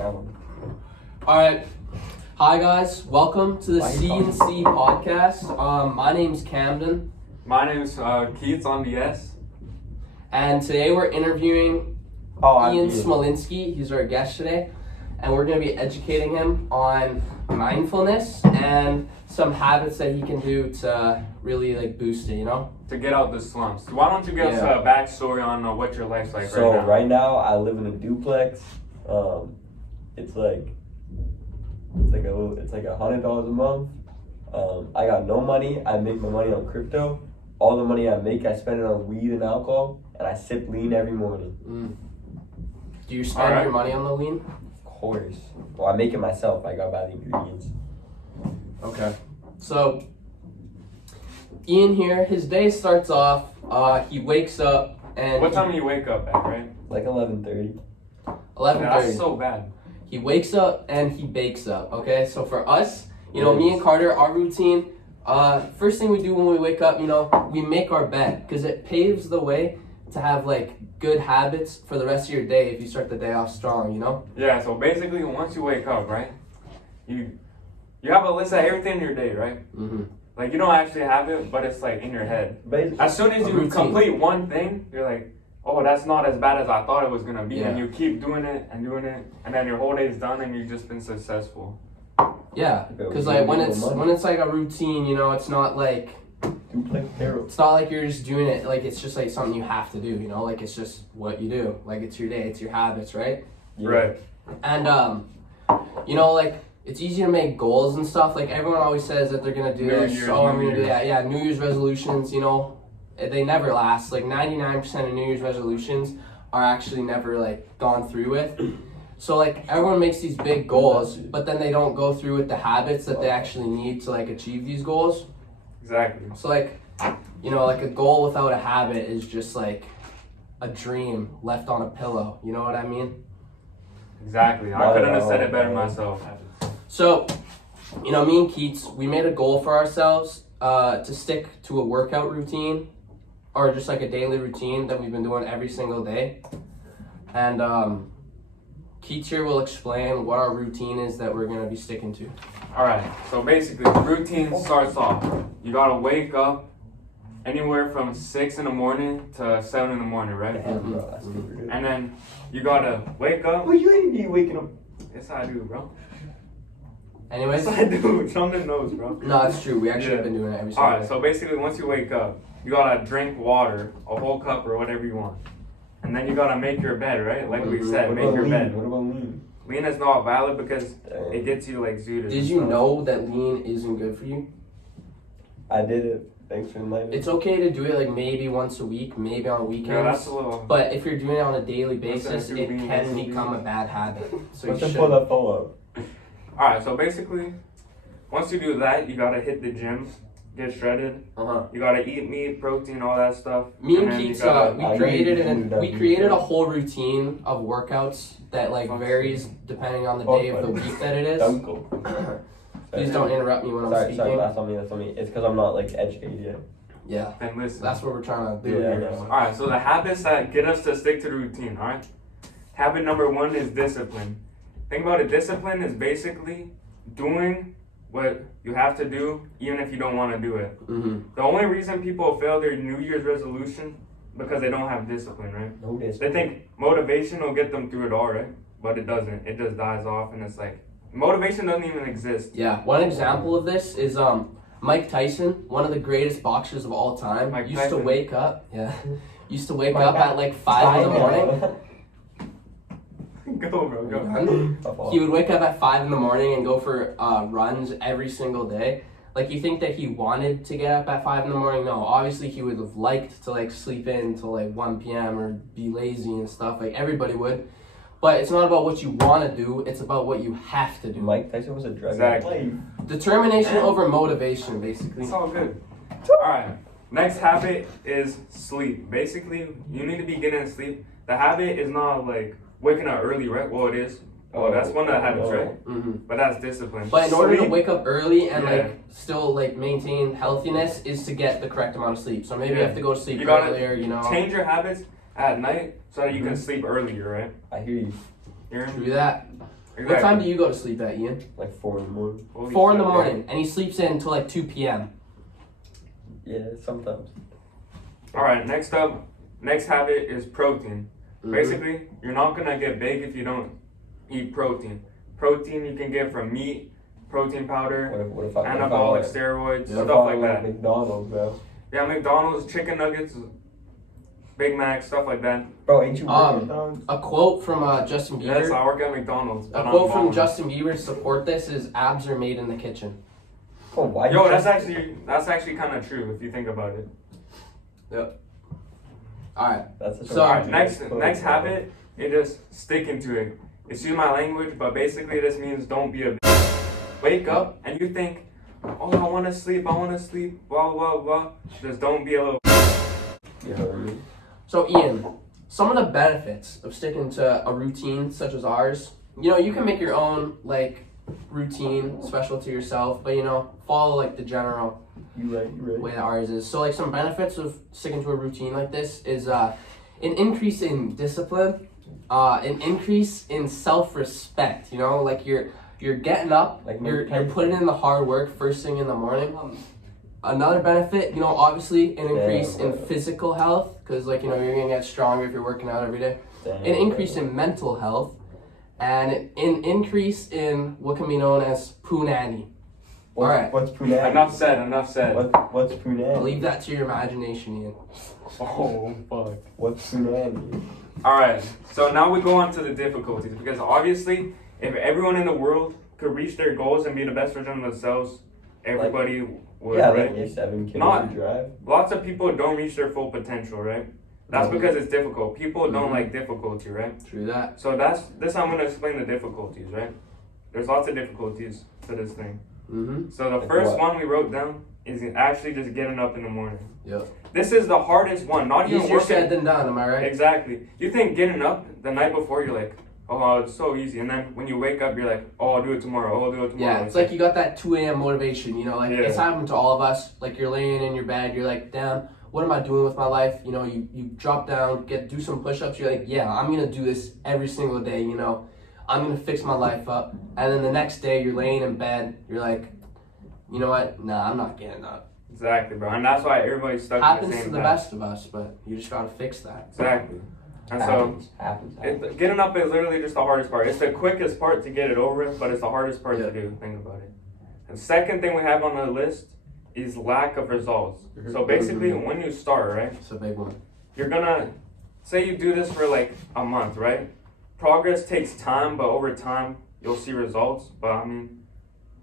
Alright. Hi guys, welcome to the CnC Podcast. My name's Camden. My name's Keith on the S. And today we're interviewing Iain Smolenski. He's our guest today. And we're going to be educating him on mindfulness and some habits that he can do to really boost it, To get out the slumps. Why don't you give us a backstory on what your life's like so right now? Right now I live in a duplex. It's like $100 a month. I got no money. I make my money on crypto. All the money I make, I spend it on weed and alcohol, and I sip lean every morning. Do you spend your money on the lean? Of course. Well, I make it myself. I gotta buy the ingredients. Okay. So, Iain here, his day starts off, he wakes up and... What time do you wake up at, right? Like 11:30. 11:30. That's so bad. He wakes up and he bakes up, okay? So for us, me and Carter, our routine, first thing we do when we wake up, we make our bed because it paves the way to have good habits for the rest of your day if you start the day off strong, Yeah, so basically once you wake up, right, you have a list of everything in your day, right? Mm-hmm. You don't actually have it, but it's in your head. As soon as you complete one thing, you're like, oh, that's not as bad as I thought it was going to be. And you keep doing it, and then your whole day is done and you've just been successful. Yeah, because when it's a routine, it's not it's not like you're just doing it, it's just something you have to do, it's just what you do. It's your day, it's your habits, right? Yeah. Right. And, it's easy to make goals and stuff. Everyone always says that they're going to do this. I'm going to do that. Yeah, New Year's resolutions, they never last. 99% of New Year's resolutions are actually never gone through with. So everyone makes these big goals, but then they don't go through with the habits that they actually need to achieve these goals. Exactly. So a goal without a habit is just a dream left on a pillow. You know what I mean? Exactly. I couldn't have said it better myself. So, me and Keats, we made a goal for ourselves to stick to a workout routine or just a daily routine that we've been doing every single day. And Keats here will explain what our routine is that we're going to be sticking to. All right. So basically, the routine starts off. You got to wake up anywhere from 6 in the morning to 7 in the morning, right? And then you got to wake up. Well, you ain't be waking up. Yes, I do, bro. Anyways? Yes, I do. Something knows, bro. No, it's true. We actually have been doing it every single day. All right. So basically, once you wake up, you got to drink water, a whole cup or whatever you want. And then you got to make your bed, right? We said, make your bed. What about lean? Lean is not valid because it gets you zooted. Did you know that lean isn't good for you? I did it. Thanks for enlightening. It's okay to do it maybe once a week, maybe on weekends. Yeah, that's a little... But if you're doing it on a daily basis, it can become a bad habit. So you should. Pull that phone up. Alright, so basically, once you do that, you gotta hit the gym, get shredded. You gotta eat meat, protein, all that stuff. Me and Keats, we created a whole routine of workouts that varies depending on the day of the week that it is. Please don't interrupt me when I'm speaking. Sorry, that's on me. It's because I'm not educated yet. Yeah. Then listen. That's what we're trying to do. Yeah. Alright, so the habits that get us to stick to the routine, alright? Habit number 1 is discipline. Think about it, discipline is basically doing what you have to do even if you don't want to do it. Mm-hmm. The only reason people fail their New Year's resolution because they don't have discipline, right? No discipline. They think motivation will get them through it all, right? But it doesn't. It just dies off and it's motivation doesn't even exist. Yeah, one example of this is Mike Tyson, one of the greatest boxers of all time, used to wake up at 5 in the morning. Go, bro, go. He would wake up at 5 in the morning and go for runs every single day. You think that he wanted to get up at 5 in the morning? No, obviously he would have liked to sleep in till 1 p.m. or be lazy and stuff. Everybody would. But it's not about what you want to do, it's about what you have to do. Mike Tyson was a drug Exactly. Determination over motivation, basically. It's all good. Alright, next habit is sleep. Basically, you need to be getting sleep. The habit is not waking up early, right? Well, it is. Oh, that's one of the habits, right? Mm-hmm. But that's discipline. But in order to wake up early and still maintain healthiness is to get the correct amount of sleep. So maybe you have to go to sleep earlier, Change your habits at night so that you can sleep earlier, right? I hear you. Do that. Exactly. What time do you go to sleep at, Ian? Like 4 in the morning. Holy 4 in the shit, morning, and he sleeps in until like 2 p.m. Yeah, sometimes. All right, next habit is protein. Mhm. Basically, you're not gonna get big if you don't eat protein. Protein you can get from meat, protein powder, What if I anabolic steroids, What if stuff I like like that. McDonald's, bro? Yeah, McDonald's, chicken nuggets, Big Mac, stuff like that. Bro, ain't you Um, A quote from Justin Yes, Bieber. I work at McDonald's. A but I'm quote from balling. Justin Bieber to support this is abs are made in the kitchen. Oh, why Yo, you that's trust- actually kind of true if you think about it. Alright. That's such a So, Alright, ridiculous next quote, next bro. habit, is just sticking to it. Excuse my language, but basically this means don't be a wake up and you think, oh, I want to sleep, blah, blah, blah. Just don't be a little. You heard me? So Ian, some of the benefits of sticking to a routine such as ours, you can make your own like routine special to yourself, but follow like the general You right. way that ours is. So like some benefits of sticking to a routine like this is an increase in discipline, an increase in self-respect. Like you're getting up, Like you're putting in the hard work first thing in the morning. Another benefit, obviously an increase in physical health, because like you're gonna get stronger if you're working out every day. Damn, An increase in mental health, and an increase in what can be known as punani. Alright. What's punani? Enough said. What's punani? Leave that to your imagination, Ian. Oh, fuck. What's punani? Alright, so now we go on to the difficulties, because obviously, if everyone in the world could reach their goals and be the best version of themselves, everybody would, Yeah, right? like 7 kilometers Not- drive. Lots of people don't reach their full potential, right? That's because it's difficult. People don't like difficulty, right? True that. So I'm gonna explain the difficulties, right? There's lots of difficulties to this thing. Mm-hmm. So the Like first what? one we wrote down is actually just getting up in the morning. Yep. This is the hardest one. Not even Easier working. said than done, am I right? Exactly. You think getting up the night before, you're like, oh, it's so easy. And then when you wake up, you're like, oh, I'll do it tomorrow. Oh, I'll do it tomorrow. Yeah, it's like you got that 2 a.m. motivation, like Yeah. it's happened to all of us. Like you're laying in your bed, you're like, damn, what am I doing with my life? You drop down, do some push-ups, you're like, yeah, I'm gonna do this every single day, I'm gonna fix my life up. And then the next day you're laying in bed, you're like, you know what? Nah, I'm not getting up. Exactly, bro. And that's why everybody's stuck in the Happens same to the path. best of us, but you just gotta fix that. Exactly. And Happens. getting up is literally just the hardest part. It's the quickest part to get it over with, but it's the hardest part Yeah. to do. Think about it. And second thing we have on the list is lack of results. So basically, when you start, right, It's a big one. you're gonna say you do this for like a month, right? Progress takes time, but over time you'll see results. But I mean,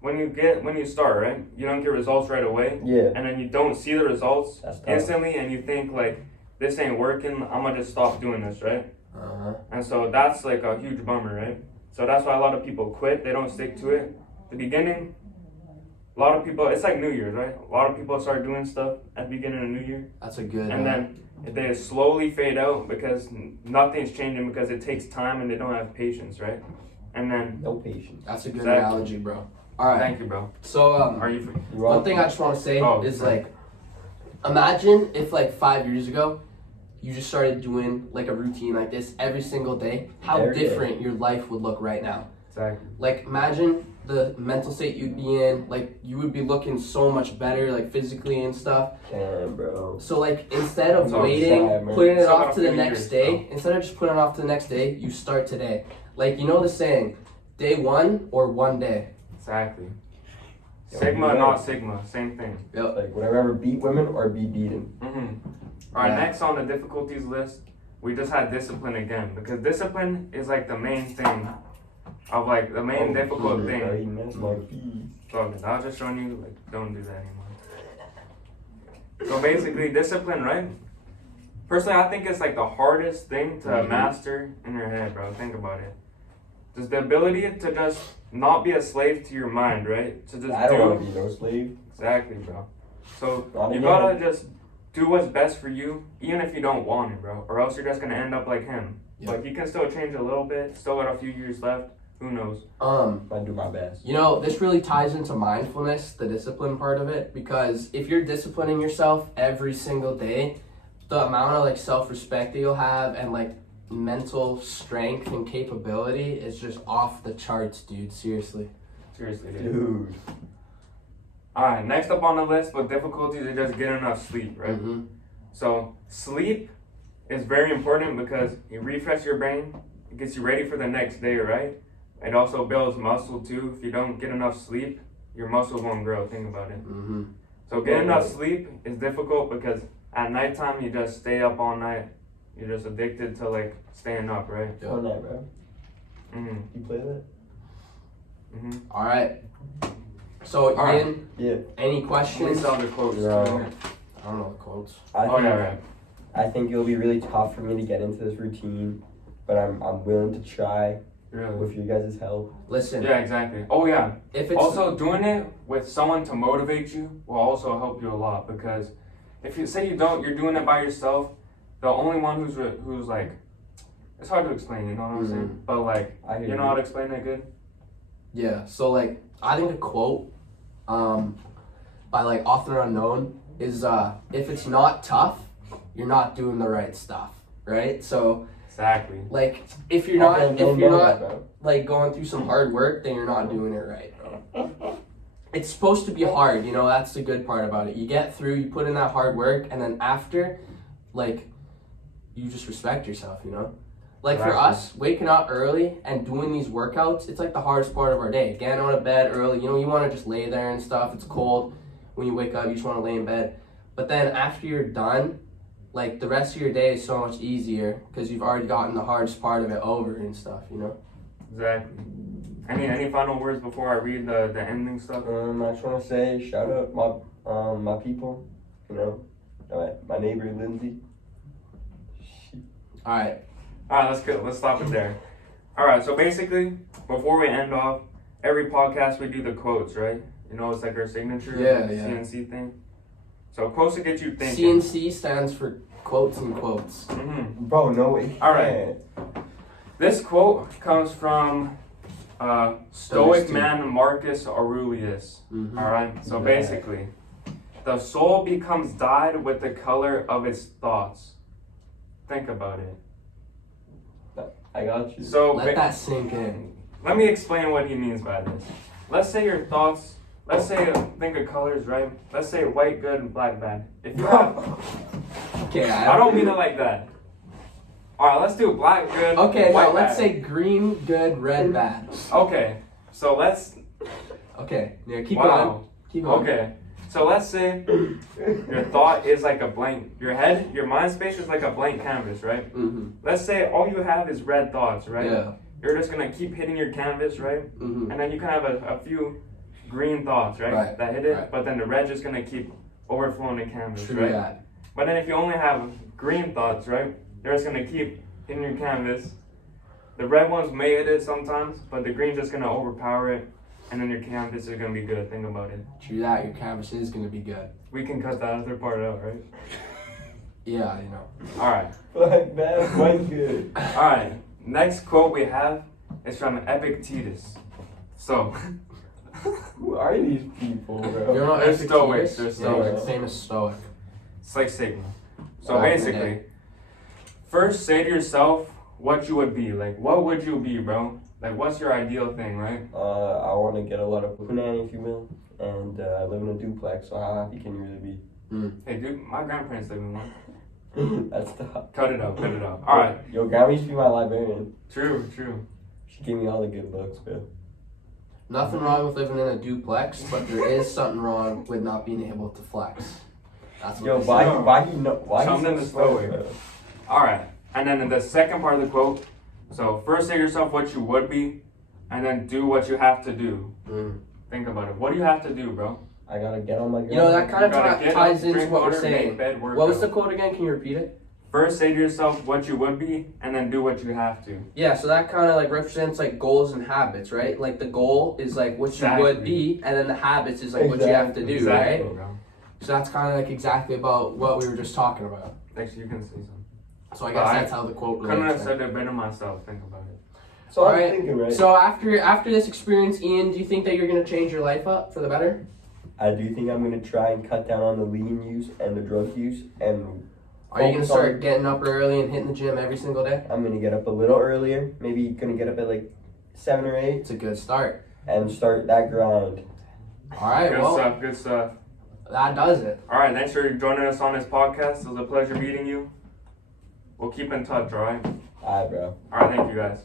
when you start, right, you don't get results right away, Yeah. and then you don't see the results That's tough. instantly, and you think like, this ain't working, I'm gonna just stop doing this, right? Uh-huh. And so that's like a huge bummer, right? So that's why a lot of people quit. They don't stick to it. The beginning, a lot of people, it's like New Year's, right? A lot of people start doing stuff at the beginning of New Year, That's a good. and then they slowly fade out because nothing's changing, because it takes time and they don't have patience, right? And then, No patience. That's a good Exactly. analogy, bro. All right. thank you, bro. So Are you? one thing I just want to say Oh, is sorry. like, imagine if like 5 years ago, you just started doing like a routine like this every single day. How Every day. different your life would look right now. Exactly. Like imagine the mental state you'd be in. Like you would be looking so much better, like physically and stuff. Damn, bro. So like instead of It's all waiting, sad, man. putting it It's off about to a the few next years, day, instead of just putting it off to the next day, you start today. Like the saying, day one or one day. Exactly. Yeah, Sigma, yeah. not sigma, same thing. Like, would I rather beat women or be beaten? Mm-hmm. All right, Yeah. next on the difficulties list, we just had discipline again, because discipline is like the main thing of like the main difficult Peter, bro, thing. he messed my feet. So I was just showing you, like, don't do that anymore. So basically, discipline, right? Personally, I think it's like the hardest thing to master in your head, bro. Think about it. Just the ability to just not be a slave to your mind, right? To just I don't want to be no slave. Exactly, bro. So Not you again. gotta just do what's best for you, even if you don't want it, bro. Or else you're just gonna end up like him. Yeah. Like you can still change a little bit. Still got a few years left. Who knows? I do my best. This really ties into mindfulness, the discipline part of it, because if you're disciplining yourself every single day, the amount of like self-respect that you'll have and like mental strength and capability is just off the charts, dude. Seriously, Dude. Alright, next up on the list with difficulties is just getting enough sleep, right? Mm-hmm. So sleep is very important because it refreshes your brain, it gets you ready for the next day, right? It also builds muscle too. If you don't get enough sleep, your muscle won't grow. Think about it. Mm-hmm. So getting enough sleep is difficult because at nighttime you just stay up all night. You're just addicted to like staying up, right? All night, bro. Mm-hmm. You play that? Mm-hmm. All right. So, All right. Ian, Yeah. any We questions? saw the quotes. No. too. I don't know the quotes. I think it'll be really tough for me to get into this routine, but I'm willing to try Really? with your guys' help. Listen, Yeah, exactly. Oh yeah. if it's Also, doing it with someone to motivate you will also help you a lot because if you say you're doing it by yourself, the only one who's like, it's hard to explain, you know what I'm saying? But like, I hear you know how to explain that good? yeah, so like I think a quote by like author unknown is if it's not tough, you're not doing the right stuff, right? So Exactly. like if you're not like going through some hard work, then you're not doing it right, bro. It's supposed to be hard, you know, that's the good part about it. You get through, you put in that hard work, and then after, like, you just respect yourself, you know? Like for us, waking up early and doing these workouts, it's like the hardest part of our day. Getting out of bed early, you know, you want to just lay there and stuff. It's cold. When you wake up, you just want to lay in bed. But then after you're done, like the rest of your day is so much easier because you've already gotten the hardest part of it over and stuff, you know? Exactly. Any final words before I read the ending stuff? I just want to say shout out my people, you know, my neighbor Lindsay. All right. Alright, let's go. Let's stop it there. Alright, so basically, before we end off, every podcast we do the quotes, right? You know, it's like our signature CnC thing. So quotes to get you thinking. CnC stands for quotes and quotes. Mm-hmm. Bro, no way. Alright. This quote comes from Stoic man Marcus Aurelius. Mm-hmm. Alright, so basically, the soul becomes dyed with the color of its thoughts. Think about it. I got you. So Let that sink in. let me explain what he means by this. Let's say your thoughts, think of colors, right? Let's say white good and black bad. If you have, Okay, I don't mean it like that. Alright, let's do black good, okay, white now let's bad. say green good, red bad. Okay, so let's, Okay, yeah, keep going. Keep going. Okay, so let's say your thought is like a blank, your mind space is like a blank canvas, right? Mm-hmm. Let's say all you have is red thoughts, right? Yeah. You're just gonna keep hitting your canvas, right? Mm-hmm. And then you can have a few green thoughts, right? That hit it, Right. but then the red's just gonna keep overflowing the canvas, True right? that. But then if you only have green thoughts, right? You're just gonna keep hitting your canvas. The red ones may hit it sometimes, but the green's just gonna overpower it, and then your canvas is gonna be good. Think about it. True that. Your canvas is gonna be good. We can cut that other part out, right? Yeah, you know. Alright. Black bad, white good. Alright. Next quote we have is from Epictetus. So Who are these people, You bro? know They're Epictetus? Stoics, they're Yeah, Stoics. famous Stoic. it's like Sigma. So Back in the basically, day. first say to yourself what you would be. Like, what would you be, bro? Like, what's your ideal thing, right? I want to get a lot of punani, if you will, and I live in a duplex, so how happy can you really Hey, dude, my grandparents live in one. be? That's tough. Cut it out, cut it out. Alright. Yo, grandma used to be my librarian. True. She gave me all the good books, bro. Nothing wrong with living in a duplex, but there is something wrong with not being able to flex. That's what Yo, they say. why Something you is so stoic. bro? Alright. And then in the second part of the quote, so first say to yourself what you would be, and then do what you have to do. Think about it. What do you have to do, bro? I gotta get on my grind. You know, that kind You of gotta get ties up, into drink what we're water, saying. make bed, work What was out. the quote again? Can you repeat it? First say to yourself what you would be, and then do what you have to. Yeah, so that kind of like represents like goals and habits, right? Like the goal is like what you would be, and then the habits is like what you have to do, Exactly, right? bro. So that's kind of like exactly about what we were just talking about. Actually, you can say something. So I guess that's how the quote Couldn't have relates. said it better myself. Think about it. So I'm Alright, thinking, right? So after this experience, Ian, do you think that you're gonna change your life up for the better? I do think I'm gonna try and cut down on the lean use and the drug use, and Are you gonna start getting up early and hitting the gym every single day? I'm gonna get up a little earlier. Maybe gonna get up at like 7 or 8. It's a good start. And start that grind. All right, Good stuff. That does it. All right, thanks for joining us on this podcast. It was a pleasure meeting you. We'll keep in touch, all right? All right, bro. All right, thank you guys.